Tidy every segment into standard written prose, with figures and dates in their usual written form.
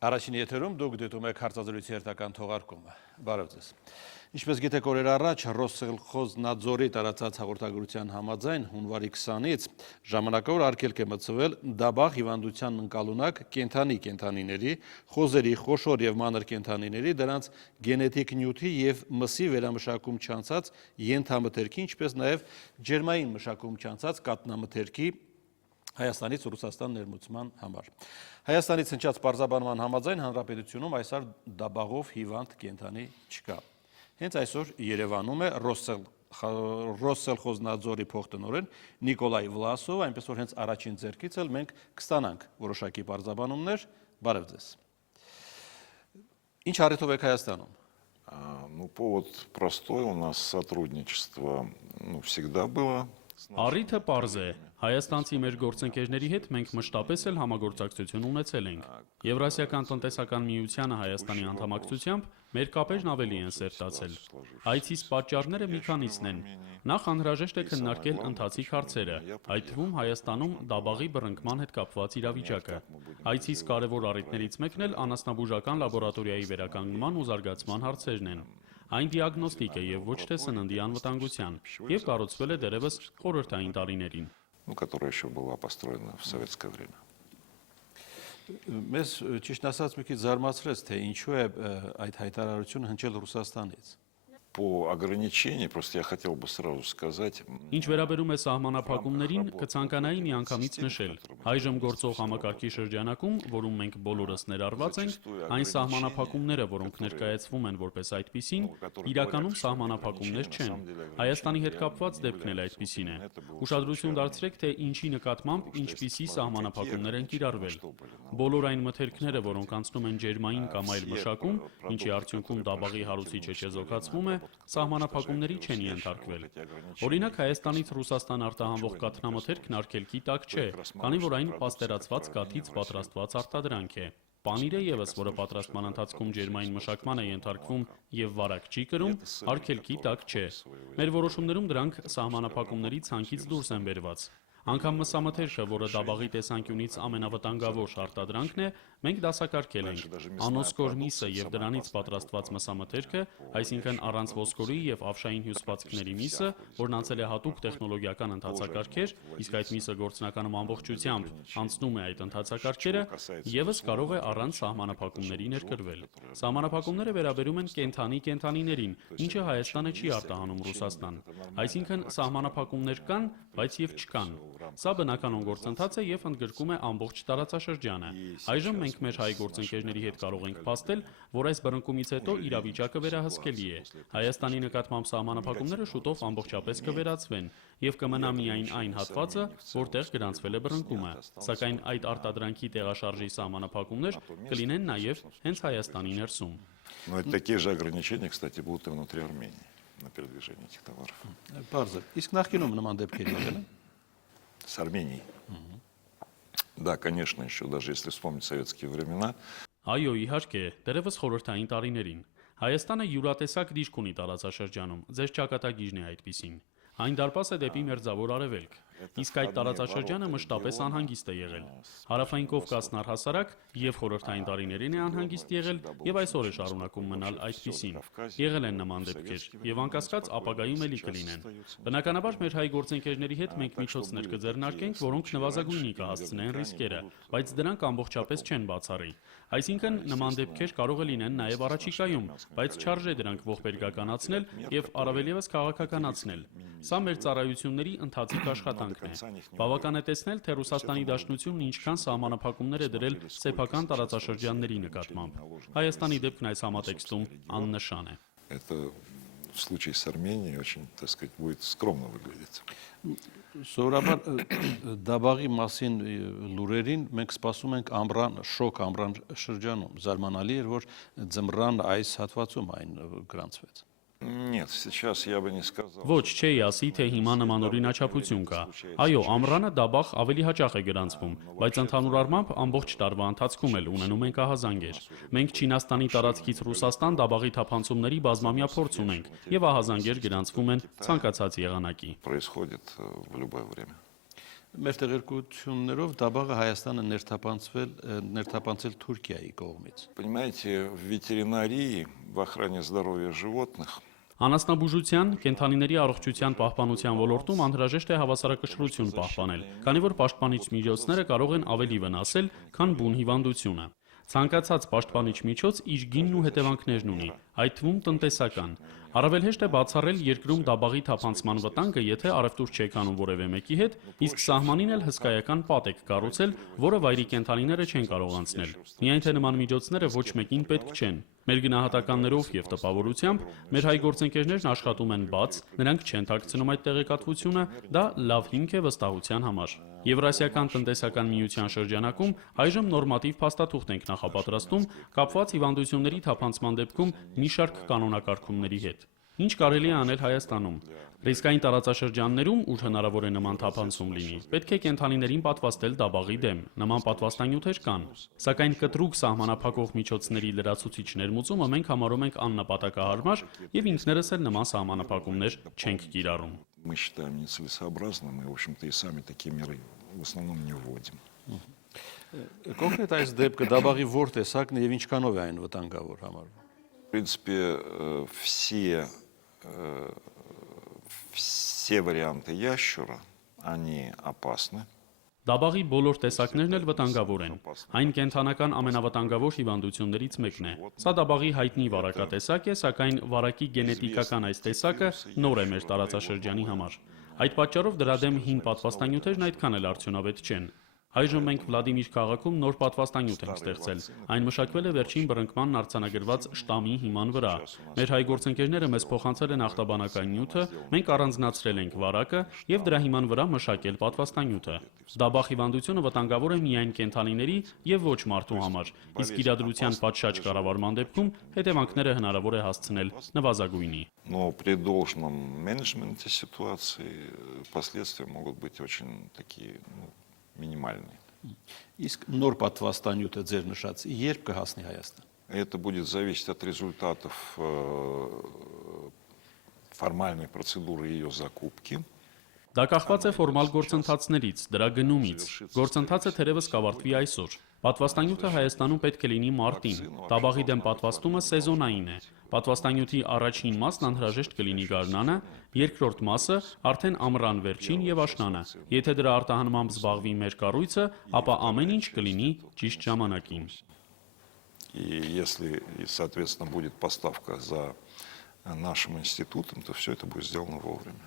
Առաջին եթերում դուք դիտում եք հարցազրույցի հերթական թողարկումը։ Բարև ձեզ։ Ինչպես գիտեք, օրեր առաջ Ռոսսելխոզնաձորի տարածած հաղորդագրության համաձայն հունվարի 20-ից ժամանակավոր արգելք է մտցվել դաբաղ հիվանդության ընկալունակ կենդանի-կենդանիների, խոզերի, խոշոր եւ մանր կենդանիների, դրանց գենետիկ նյութի եւ մսի վերամշակում չանցած ենթամթերքի, ինչպես նաեւ ջերմային մշակում չանցած կատնամթերքի Հայաստանից Ռուսաստան ներմուծման համար։ Հայաստանից հնչած պարզաբանման համաձայն հանրապետությունում այսօր դաբաղով հիվանդ կենդանի չկա։ Հենց այսօր Երևանում է Ռոսսելխոզնաձորի փոխտնօրեն Նիկոլայ Վլասով, այնպես որ հենց առաջին ձեռքից էլ մենք կստանանք որոշակի պարզաբանումներ։ Բարև ձեզ։ Ինչ առիթով եք Հայաստանում։ Ну, повод простой, у нас сотрудничество, всегда было. Առիթը պարզ է։ Հայաստանցի մեր գործընկերների հետ մենք մշտապես էլ համագործակցություն ունեցել ենք։ Եվրասիական տնտեսական միությանը Հայաստանի անդամակցությամբ մեր կապերն ավելի են սերտացել։ Այցիս պատճառները մի քանիսն են։ Նախ անհրաժեշտ է քննարկել ընթացիկ հարցերը, այդ թվում Հայաստանում դաբաղի բռնկման հետ կապված իրավիճակը։ Այցիս կարևոր առիթներից մեկն էլ անասնաբուժական լաբորատորիայի վերականգնման ու զարգացման հարցերն են։ Այն դիագնոստիկ է եւ ոչ թե սննդի անվտանգության, եւ կառուցվել է դեռևս խորհրդային տարիներին։ Которая еще была построена в советское время. Մեզ ճիշտ ասած մի քիչ զարմացրեց, թե ինչու է այդ հայտարարությունը հնչել Ռուսաստանից։ По ограничению, просто я хотел бы сразу сказать. Ինչ վերաբերում է սահմանափակումներին, կցանկանայի միանգամից նշել։ Այժմ գործող համակարգի շրջանակում, որում մենք բոլորս ներառված ենք, այն սահմանափակումները, որոնք ներկայացվում են որպես այդպիսին, իրականում սահմանափակումներ չեն։ Հայաստանի հետ կապված դեպքն էլ այդպիսին է։ Ուշադրություն դարձրեք, թե ինչի նկատմամբ ինչպիսի սահմանափակումներ են կիրառվել։ Բոլոր այն մթերքները, որոնք անցնում են ջերմային կամ այլ մշակում, ինչի արդյունքում դաբաղի հարուցիչը չեզոքացվում է, սահմանափակումների չեն ենթարկվել։ Օրինակ Հայաստանից Ռուսաստան արտահանվող կաթնամթերքն արգելքի տակ չէ, քանի որ այն պաստերացված կաթից պատրաստված արտադրանք է։ Պանիրը ևս, որը պատրաստման ընթացքում ջերմային մշակման է ենթարկվում եւ վարակ չի կրում, արգելքի տակ չէ։ Մեր որոշումներում դրանք սահմանափակումների ցանկից դուրս են բերված։ Անկամ մսամթերքը, որը դաբաղի տեսանկյունից ամենավտանգավոր արտադրանքն է, մենք դասակարգել ենք։ Անոսկոր միսը եւ դրանից պատրաստված մսամթերքը, այսինքն առանց ոսկորի եւ ավշային հյուսվածքների միսը, որն անցել է հատուկ տեխնոլոգիական ընթացակարգեր, իսկ այդ միսը գործնականում ամբողջությամբ անցնում է այդ ընթացակարգերը, եւս կարող է առանց սահմանափակումների ներկրվել։ Սահմանափակումները վերաբերում են կենդանի-կենդանիներին, ինչը Հայաստանը չի արտահանում Ռուսաստան։ Այսինքն սահմանափակումներ կան, բայց եւ չկան։ Սա բնականon գործընթաց է եւ ընդգրկում է ամբողջ տարածաշրջանը։ Այժմ մենք մեր հայ գործընկերների հետ կարող ենք փաստել, որ այս բռնկումից հետո իրավիճակը վերահսկելի է։ Հայաստանի նկատմամբ սահմանափակումները շուտով ամբողջապես կվերացվեն եւ կմնա միայն այն հատվածը, որտեղ գրանցվել է բռնկումը։ Սակայն այդ արտադրանքի տեղաշարժի սահմանափակումներ կլինեն նաեւ հենց Հայաստանի ներսում։ Но такие же ограничения, кстати, будут и внутри Армении на передвижение этих товаров. Պարզ է։ Իսկ նախկինում նման դեպքեր եղել են։ С Арменией. Да, конечно, еще даже если вспомнить советские времена. Այո, իհարկե, դեռևս խորհրդային տարիներին։ Հայաստանը յուրատեսակ դիրք ունի տարածաշրջանում, ձեր ճակատագիրն է այդպիսին։ Այն դարպաս է դեպի մերձավոր արևելք, իսկ այդ տարածաշրջանը մշտապես անհանգիստ է եղել։ Հարավային Կովկասն առհասարակ եւ խորհրդային տարիներին է անհանգիստ եղել եւ այսօր է շարունակում մնալ այդպիսին։ Եղել են նման դեպքեր եւ անկասկած ապագայում էլի կլինեն։ Բնականաբար մեր հայ գործընկերների հետ մենք միջոցներ կձեռնարկենք, որոնք նվազագույնի կհասցնեն ռիսկերը, բայց դրանք ամբողջապես չեն բացառի։ Այսինքն նման դեպքեր կարող է լինեն նաեւ առաջիկայում, բայց չարժե դրանք ողբերգականացնել եւ առավել եւս քաղաքականացնել։ Սա մեր ծառայությունների ընթացիկ աշխատանքն է։ Բավական է տեսնել, թե Ռուսաստանի Դաշնությունն ինչքան սահմանափակումներ է դրել սեփական տարածաշրջանների նկատմամբ։ Հայաստանի դեպքն այս համատեքստում աննշան է։ Это в случае с Арменией очень, так сказать, будет скромно выглядеть. Սովորաբար դաբաղի մասին լուրերին մենք սպասում ենք շոկ ամռան շրջանում։ Զարմանալի էր, որ ձմռան այս հատվածում այն գրանցվեց։ Нет, сейчас я бы не сказал. Ոչ, չէի ասի, թե հիմա նմանորին աչափություն կա։ Այո, ամռանը դաբաղ ավելի հաճախ է գրանցվում, բայց ընդհանուր առմամբ ամբողջ տարվա ընթացքում էլ ունենում ենք ահազանգեր։ Մենք Չինաստանի տարածքից Ռուսաստան դաբաղի թափանցումների բազմամյա փորձ ունենք եւ ահազանգեր գրանցվում են ցանկացած եղանակի։ Происходит в любое время. Մեր տեղեկություններով Դաբաղը Հայաստանը ներթափանցել Թուրքիայի կողմից։ Понимаете, в ветеринарии, в охране здоровья животных Անասնաբուժության, կենդանիների առողջության պահպանության ոլորտում անհրաժեշտ է հավասարակշռություն պահպանել, քանի որ պաշտպանիչ միջոցները կարող են ավելի վնասել, քան բուն հիվանդությունը։ Ցանկացած պաշտպանիչ միջոց իր գինն ու հետևանքներն ունի, այդ թվում տնտեսական։ Առավել հեշտ է բացառել երկրում Դաբաղի թափանցման վտանգը, եթե առևտուր չեք անում որևէ մեկի հետ, իսկ սահմանին էլ հսկայական պատ եք կառուցել, որը վայրի կենդանիները չեն կարող անցնել։ Միայն թե նման միջոցները ոչ մեկին պետք չեն։ Մեր գնահատականներով եւ տպավորությամբ մեր հայ գործընկերներն աշխատում են բաց, նրանք չեն թաքցնում այդ տեղեկատվությունը, դա լավ հիմք է վստահության համար։ Եվրասիական տնտեսական միության շրջանակում այժմ նորմատիվ փաստաթուղթ ենք նախապատրաստում կապված հիվանդությունների թափանցման դեպքում մի շարք կանոնակարգումների հետ։ Ինչ կարելի է անել Հայաստանում։ Ռիսկային տարածաշրջաններում, ուր հնարավոր է նման թափանցում լինի, պետք է կենդանիներին պատվաստել Դաբաղի դեմ։ Նման պատվաստանյութեր կան։ Սակայն կտրուկ սահմանափակող միջոցների լրացուցիչ ներմուծումը մենք համարում ենք աննպատակահարմար եւ ինքներս էլ նման սահմանափակումներ չենք կիրառում։ мы считаем нецелесообразным, и, в общем-то, и сами такие меры в основном не вводим. Կոնկրետ այս դեպքը Դաբաղի որ տեսակն է եւ ինչքանով է այն վտանգավոր համարվում։ В принципе, все варианты ящура, они опасны. Դաբաղի բոլոր տեսակներն էլ վտանգավոր են։ Այն կենդանական ամենավտանգավոր հիվանդություններից մեկն է։ Սա Դաբաղի հայտնի վարակատեսակ է, սակայն վարակի գենետիկական այս տեսակը նոր է մեր տարածաշրջանի համար։ Այդ պատճառով դրա դեմ հին պատվաստանյութերն այդքան էլ արդյունավետ չեն։ Այժմ մենք Վլադիմիր քաղաքում նոր պատվաստանյութ ենք ստեղծել։ Այն մշակվել է վերջին բռնկմանն արձանագրված շտամի հիման վրա։ Մեր հայ գործընկերները մեզ փոխանցել են ախտաբանական նյութը, մենք առանձնացրել ենք վարակը եւ դրա հիման վրա մշակել պատվաստանյութը։ Դաբաղ հիվանդությունը վտանգավոր է միայն կենդանիների եւ ոչ մարդու համար, իսկ իրադրության պատշաճ կառավարման դեպքում հետևանքները հնարավոր է հասցնել նվազագույնի։ Но при должном менеджменте ситуации последствия могут быть очень такие, минимальные. Իսկ նոր պատվաստանյութը ձեր նշած երբ կհասնի Հայաստան։ Это будет зависеть от результатов формальной процедуры ее закупки. Դա կախված է ֆորմալ գործընթացներից, դրա գնումից։ Գործընթացը թերևս կավարտվի այսօր։ Պատվաստանյութը Հայաստանում պետք է լինի մարտին։ Դաբաղի դեմ պատվաստումը սեզոնային է։ Պատվաստանյութի առաջին մասն անհրաժեշտ կլինի գարնանը, երկրորդ մասը արդեն ամռան վերջին եւ աշնանը։ Եթե դրա արտահանմամբ զբաղվի մեր կառույցը, ապա ամեն ինչ կլինի ճիշտ ժամանակին։ И если, соответственно, будет поставка за нашим институтом, то все это будет сделано вовремя.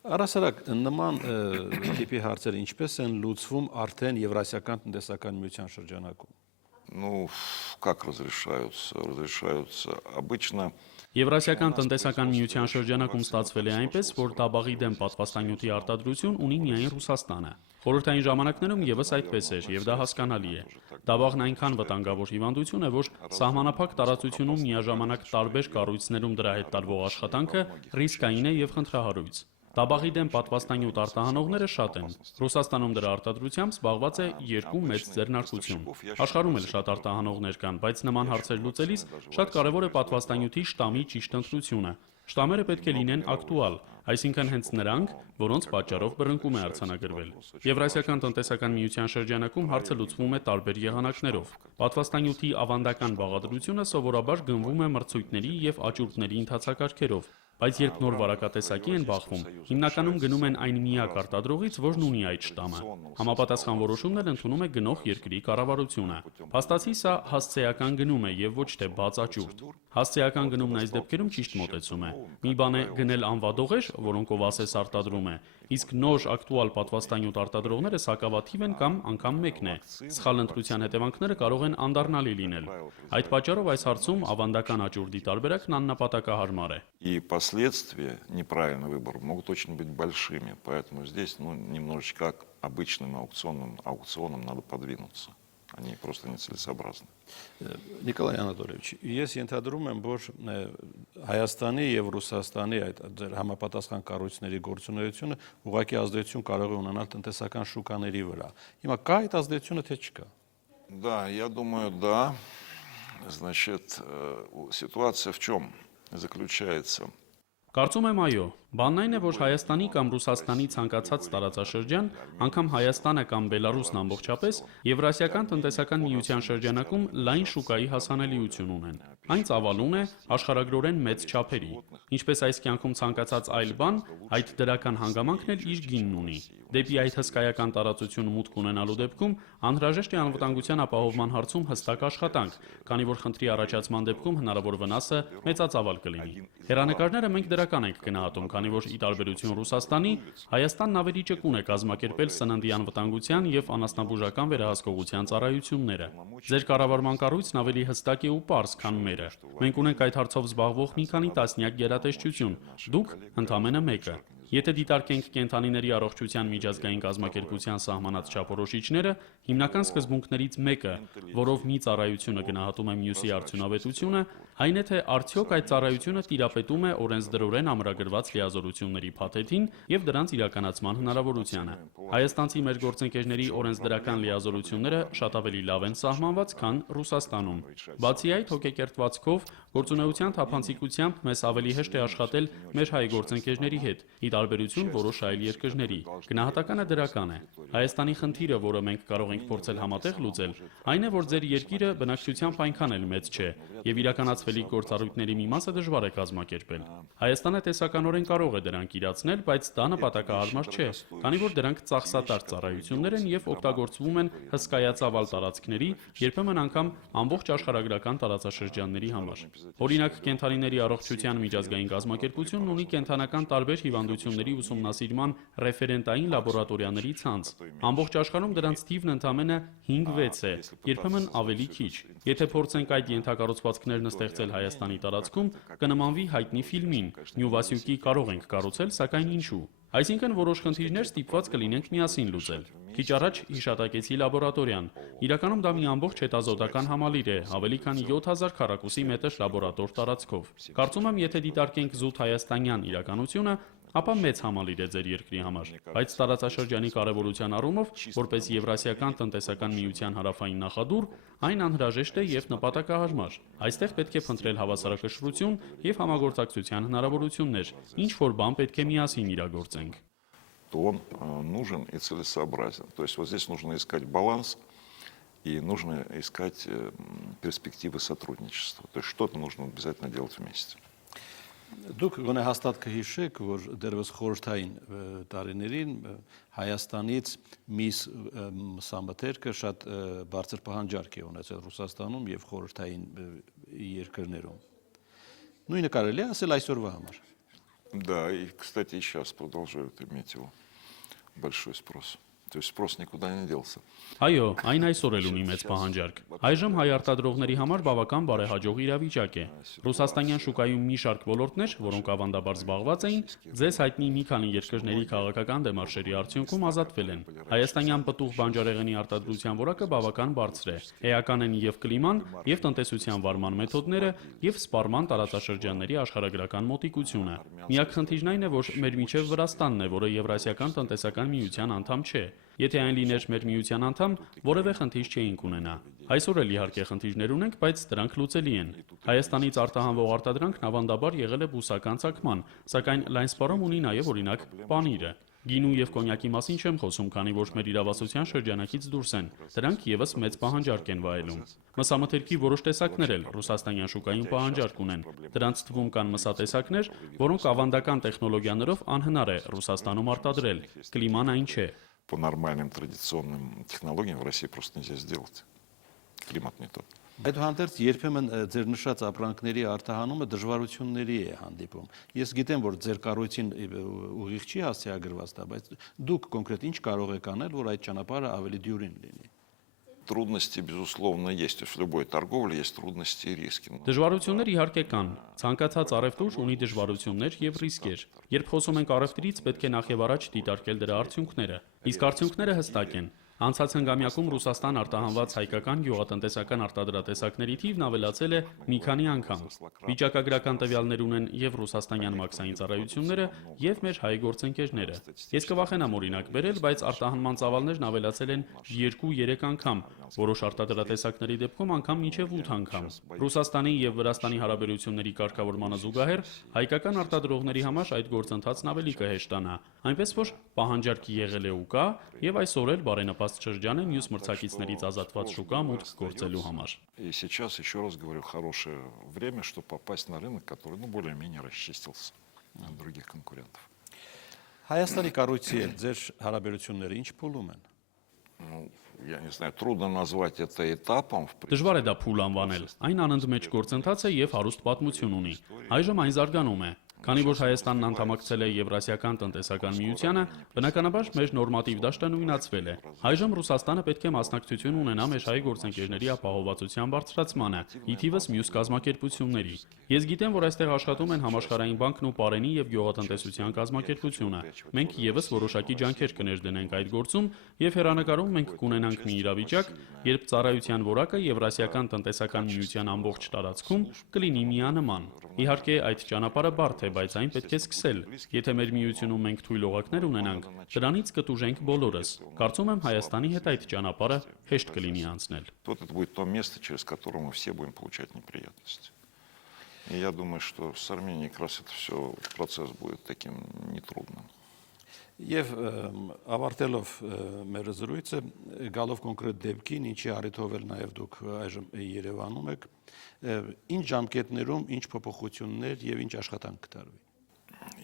Առասարակ նման տիպի հարցեր ինչպես են լուծվում արդեն Եվրասիական տնտեսական միության շրջանակում։ Ну, как разрешаются? Разрешаются обычно. Եվրասիական տնտեսական միության շրջանակում ստացվել է այնպես, որ Դաբաղի դեմ պատվաստանյութի արտադրություն ունի միայն Ռուսաստանը։ Խորհրդային ժամանակներում եւս այդպես էր, եւ դա հասկանալի է։ Դաբաղն այնքան վտանգավոր հիվանդություն է, որ սահմանափակ տարածությունում միաժամանակ տարբեր կառույցներում դրա հետ տարվող աշխատանքը ռիսկային է եւ խնդրահարույց։ Դաբաղի դեմ պատվաստանյութ արտահանողները շատ են։ Ռուսաստանում դրա արտադրությամբ զբաղված է երկու մեծ ձեռնարկություն։ Աշխարհում էլ շատ արտահանողներ կան, բայց նման հարցեր լուծելիս շատ կարևոր է պատվաստանյութի շտամի ճիշտ ընտրությունը։ Շտամերը պետք է լինեն ակտուալ, այսինքն հենց նրանք, որոնց պատճառով բռնկում է արձանագրվել։ Եվրասիական տնտեսական միության շրջանակում հարցը լուծվում է տարբեր եղանակներով։ Պատվաստանյութի ավանդական բաղադրությունը սովորաբար գնվում է մրցույթների եւ աճուրդների ընթացակարգերով։ Բայց երբ նոր վարակատեսակի են բախվում, հիմնականում գնում են այն միակ արտադրողից, որն ունի այդ շտամը։ Համապատասխան որոշումներ ընդունում է գնող երկրի կառավարությունը։ Փաստացի սա հասցեական գնում է եւ ոչ թե բաց աճուրդ։ Հասցեական գնումն այս դեպքերում ճիշտ մոտեցում է։ Մի բան է գնել անվադողեր, որոնքով ասես արտադրում է, իսկ նոր ակտուալ պատվաստանյութ արտադրողները սակավաթիվ են կամ անգամ մեկն է։ Սխալ ընտրության հետևանքները կարող են անդառնալի լինել։ Այդ պատճառով այս հարցում ավանդական аճուրդի տարբերակն աննպատակահարմար է։ И последствия неправильного выбора могут очень быть большими, поэтому здесь, немножечко как обычным аукционом надо подвинуться. Они просто нецелесообразны. Նիկոլայ Անատոլիևիչ, ես ենթադրում եմ, որ Հայաստանի եւ Ռուսաստանի այդ համապատասխան կառույցների գործունեությունը ուղղակի ազդեցություն կարող է ունենալ տնտեսական շուկաների վրա։ Հիմա կա այդ ազդեցությունը թե չկա։ Да, я думаю, да. Значит, ситуация в чем заключается? Կարծում եմ այո, Բանն այն է, որ Հայաստանի կամ Ռուսաստանի ցանկացած տարածաշրջան, անգամ Հայաստանը կամ Բելարուսն ամբողջապես, Եվրասիական տնտեսական միության շրջանակում լայն շուկայի հասանելիություն ունեն։ Այն ծավալուն է, աշխարհագրորեն մեծ չափերի։ Ինչպես այս կյանքում ցանկացած այլ բան, այդ դրական հանգամանքն էլ իր գինն ունի։ Դեպի այդ հսկայական տարածություն մուտք ունենալու դեպքում անհրաժեշտ է անվտանգության ապահովման հարցում հստակ աշխատանք, քանի որ խնդրի առաջացման դեպքում հնարավոր վնասը մեծածավալ կլինի։ Հեռանկարները մենք դրական ենք գնահատում, քանի որ ի տարբերություն Ռուսաստանի, Հայաստանն ավելի ճկուն է կազմակերպել սննդի անվտանգության եւ անասնաբուժական վերահսկողության ծառայությունները։ Ձեր կառավարման կառույցն ավելի հստակ է ու պարզ, քան մերը։ Մենք ունենք այդ հարցով զբաղվող մի քանի տասնյակ գերատեսչություն, դուք ընդամենը մեկը։ Եթե դիտարկենք կենդանիների առողջության միջազգային կազմակերպության սահմանած չափորոշիչները, հիմնական սկզբունքներից մեկը, որով մի ծառայությունը գնահատում է մյուսի արդյունավետությունը, այն է, թե արդյոք այդ ծառայությունը տիրապետում է օրենսդրորեն ամրագրված լիազորությունների փաթեթին եւ դրանց իրականացման հնարավորությանը։ Հայաստանցի մեր գործընկերների օրենսդրական լիազորությունները շատ ավելի լավ են սահմանված, քան Ռուսաստանում։ Բացի այդ, հոգեկերտվածքով, գործունեության թափանցիկությամբ մեզ ավելի հեշտ է աշխատել մեր հայ գործընկերների հետ, ի տարբերություն որոշ այլ երկրների։ Գնահատականը դրական է։ Հայաստանի խնդիրը, որը մենք կարող ենք փորձել համատեղ լուծել, այն է, որ ձեր երկիրը բնակչությամբ այնքան էլ մեծ չէ, եւ իրականացվելիք գործառույթների մի մասը դժվար է կազմակերպել։ Հայաստանը տեսականորեն կարող է դրանք իրացնել, բայց դա նպատակահարմար չէ, քանի որ դրանք ծախսատար ծառայություններ են եւ օգտագործվում են հսկայածավալ տարածքների, երբեմն անգամ ամբողջ աշխարհագրական տարածաշրջանների համար։ Օրինակ, կենդանիների առողջության միջազգային կազմակերպությունն ունի կենդանական տարբեր հիվանդությունների ուսումնասիրման ռեֆերենտային լաբորատորիաների ցանց։ Ամբողջ աշխարհում դրանց թիվն ընդամենը 5-6 է, երբեմն ավելի քիչ։ Եթե փորձենք այդ ենթակառուցվածքներն ստեղծել Հայաստանի տարածքում, կնմանվի հայտնի ֆիլմին։ Նյու կարող ենք կառուցել, սակայն ինչու։ Այսինքն որոշ խնդիրներ ստիպված կլինենք միասին լուծել։ Քիչ առաջ հիշատակեցի լաբորատորիան։ Իրականում դա մի ամբողջ հետազոտական համալիր է, ավելի քան 7000 քառակուսի մետր լաբորատոր տարածքով։ Կարծում եմ, եթե դիտարկենք զուտ հայաստանյան իրականությունը, ապա մեծ համալիր է ձեր երկրի համար, բայց տարածաշրջանի կարևորության առումով, որպես Եվրասիական տնտեսական միության հարավային նախադուր, այն անհրաժեշտ է եւ նպատակահարմար։ Այստեղ պետք է փնտրել հավասարակշռություն եւ համագործակցության հնարավորություններ, ինչ որ բան պետք է միասին իրագործենք։ То он нужен и целесообразен. То есть вот здесь нужно искать баланс и нужно искать перспективы сотрудничества. То есть что-то нужно обязательно делать вместе. Դուք գոնե հաստատ կհիշեք, որ դեռևս խորհրդային տարիներին Հայաստանից միս սամբաթերքը շատ բարձր պահանջարկ է ունեցել Ռուսաստանում եւ խորհրդային երկրներում։ Նույնը կարելի է ասել այսօրվա համար։ Да, и, кстати, и сейчас продолжают иметь его большой спрос. То есть спрос никуда не делся. Այո, այն այսօր էլ ունի մեծ պահանջարկ։ Այժմ հայ արտադրողների համար բավական բարեհաջող իրավիճակ է։ Ռուսաստանյան շուկայում մի շարք ոլորտներ, որոնք ավանդաբար զբաղված էին, ձեզ հայտնի մի քանի երկրների քաղաքական դեմարշերի արդյունքում ազատվել են։ Հայաստանյան պտուղ բանջարեղենի արտադրության որակը բավական բարձր է։ Էական են եւ կլիման, եւ տնտեսության վարման մեթոդները, եւ սպառման տարածաշրջանների աշխարհագրական մոտիկությունը։ Միակ խնդիրն այն է, որ մեր միջև Վրաստանն է, որը Եվրասիական տնտեսական միության անդամ չէ։ Եթե այն լիներ մեր միության անդամ, որևէ խնդիր չէինք ունենա։ Այսօր էլ իհարկե խնդիրներ ունենք, բայց դրանք լուծելի են։ Հայաստանից արտահանվող արտադրանքն ավանդաբար եղել է բուսական ցակման, սակայն լայն սպառում ունի նաև օրինակ պանիրը։ Գինու եւ կոնյակի մասին չեմ խոսում, քանի որ մեր իրավասության շրջանակից դուրս են։ Դրանք եւս մեծ պահանջարկ են վայելում։ Մսամթերքի որոշ տեսակներ էլ Ռուսաստանյան շուկայում պահանջարկ ունեն։ Դրանց թվում կան մսատեսակներ, որոնք ավանդական տեխնոլոգիաներով անհնար է Ռուսաստանում արտադրել։ Կլիման այն չէ։ По нормальным традиционным технологиям в России просто нельзя сделать. Климат не тот. Այդուհանդերձ երբեմն ձեր նշած ապրանքների արտահանումը դժվարությունների է հանդիպում։ Ես գիտեմ, որ ձեր կառույցին ուղիղ չի հասցեագրված դա, բայց դուք կոնկրետ ինչ կարող եք անել, որ այդ ճանապարհը ավելի դյուրին լինի։ Трудности, безусловно, есть. То есть в любой торговле есть трудности и риски. Դժվարություններ իհարկե կան։ Ցանկացած առևտուր ունի դժվարություններ եւ ռիսկեր։ Երբ խոսում ենք առևտրից, պետք է նախ եւ առաջ դիտարկել դրա արդյունքները։ Իսկ արդյունքները հստակ են։ Անցած հնգամյակում Ռուսաստան արտահանված հայկական գյուղատնտեսական արտադրատեսակների թիվն ավելացել է մի քանի անգամ։ Վիճակագրական տվյալներ ունեն եւ ռուսաստանյան մաքսային ծառայությունները, եւ մեր հայ գործընկերները։ Ես կվախենամ օրինակ բերել, բայց արտահանման ծավալներն ավելացել են 2-3 անգամ, որոշ արտադրատեսակների դեպքում անգամ մինչև 8 անգամ։ Ռուսաստանի եւ Վրաստանի հարաբերությունների կարգավորմանը զուգահեռ հայկական արտադրողների համար այդ գործընթացն ավելի կհեշտանա, այնպես որ պահանջարկի եղել է ու կա, եւ այսօր էլ բարենպաստ շրջան է մյուս մրցակիցներից ազատված շուկա մուտք գործելու համար։ И сейчас, еще раз говорю, хорошее время, чтобы попасть на рынок, который, более-менее расчистился от других конкурентов. Հայաստանի կառույցի հետ ձեր հարաբերությունները ինչ փուլում են։ Я не знаю, трудно назвать это этапом. Դժվար է դա փուլ անվանել։ Այն անընդմեջ գործընթաց է եւ հարուստ պատմություն ունի։ Այժմ այն զարգանում է։ Քանի որ Հայաստանն անդամակցել է Եվրասիական տնտեսական միությանը, բնականաբար մեր նորմատիվ դաշտը նույնացվել է։ Այժմ Ռուսաստանը պետք է մասնակցություն ունենա մեր հայ գործընկերների ապահովվածության բարձրացմանը, ի թիվս մյուս կազմակերպությունների։ Ես գիտեմ, որ այստեղ աշխատում են Համաշխարհային բանկն ու Պարենի եւ գյուղատնտեսության կազմակերպությունը։ Մենք եւս որոշակի ջանքեր կներդնենք այդ գործում եւ հերանեկարում մենք կունենանք մի իրավիճակ, երբ ծառայության որակը Եվրասիական տնտեսական միության ամբողջ տարածքում կլինի միանման։ Իհարկե, այդ ճանապարհը բարդ է, բայց այն պետք է սկսել։ Եթե մեր միությունում մենք թույլ օղակներ ունենանք, դրանից կտուժենք բոլորս։ Կարծում եմ Հայաստանի հետ այդ ճանապարհը հեշտ կլինի անցնել։ Вот это будет то место, через которое мы все будем получать неприятности. И я думаю, что с Арменией как раз это все, процесс будет таким нетрудным. Եվ ավարտելով մեր զրույցը, գալով կոնկրետ դեպքին, ինչի առիթով էլ նաև դուք այժմ Երևանում եք, ինչ ժամկետներում, ինչ փոփոխություններ եւ ինչ աշխատանք կտարվի։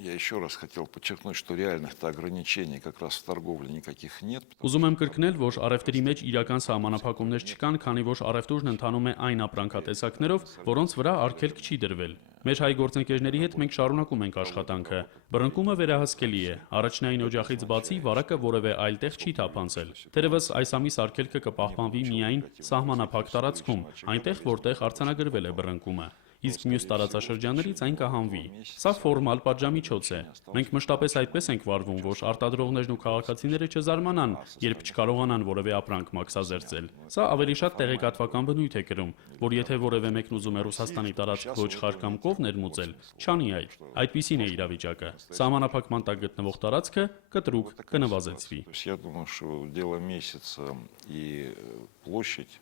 Я еще раз хотел подчеркнуть, что реальных-то ограничений как раз в торговле никаких нет. Ուզում եմ կրկնել, որ առևտրի մեջ իրական սահմանափակումներ չկան, քանի որ առևտուրն ընթանում է այն ապրանքատեսակներով, որոնց վրա արգելք չի դրվել։ Մեր հայ գործընկերների հետ մենք շարունակում ենք աշխատանքը։ Բռնկումը վերահսկելի է։ Առաջնային օջախից բացի վարակը որևէ այլ տեղ չի թափանցել։ Դերևս այս ամիս արգելքը կպահպանվի միայն սահմանափակ տարածքում, այնտեղ, որտեղ արձանագրվել է բռնկումը։ Իսկ մյուս տարածաշրջաններից այն կհանվի։ Սա ֆորմալ պատժամիջոց է։ Մենք մշտապես այդպես ենք վարվում, որ արտադրողներն ու քաղաքացիները չզարմանան, երբ չկարողանան որևէ ապրանք մաքսազերծել։ Սա ավելի շատ տեղեկատվական բնույթ է կրում, որ եթե որևէ մեկն ուզում է Ռուսաստանի տարածք ոչխար կամ կով ներմուծել, չանի այդ։ Այդպիսին է իրավիճակը։ Սահմանափակման տակ գտնվող տարածքը կտրուկ կնվազեցվի։ Я думаю, что дело месяца и площадь,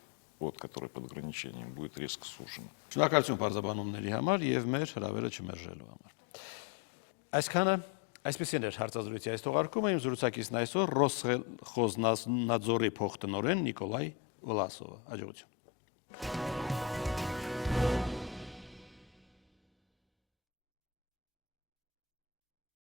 который под ограничением, будет резко сужена. Շնորհակալություն բարձրաբանումների համար եւ մեր հրավերը չմերժելու համար։ Այսքանը այսպեսին էր հարցազրույցի այս թողարկումը, իմ զրուցակիցն այսօր Ռոսխոզնադզորի փոխտնօրեն Նիկոլայ Վլասովը։ Հաջողություն։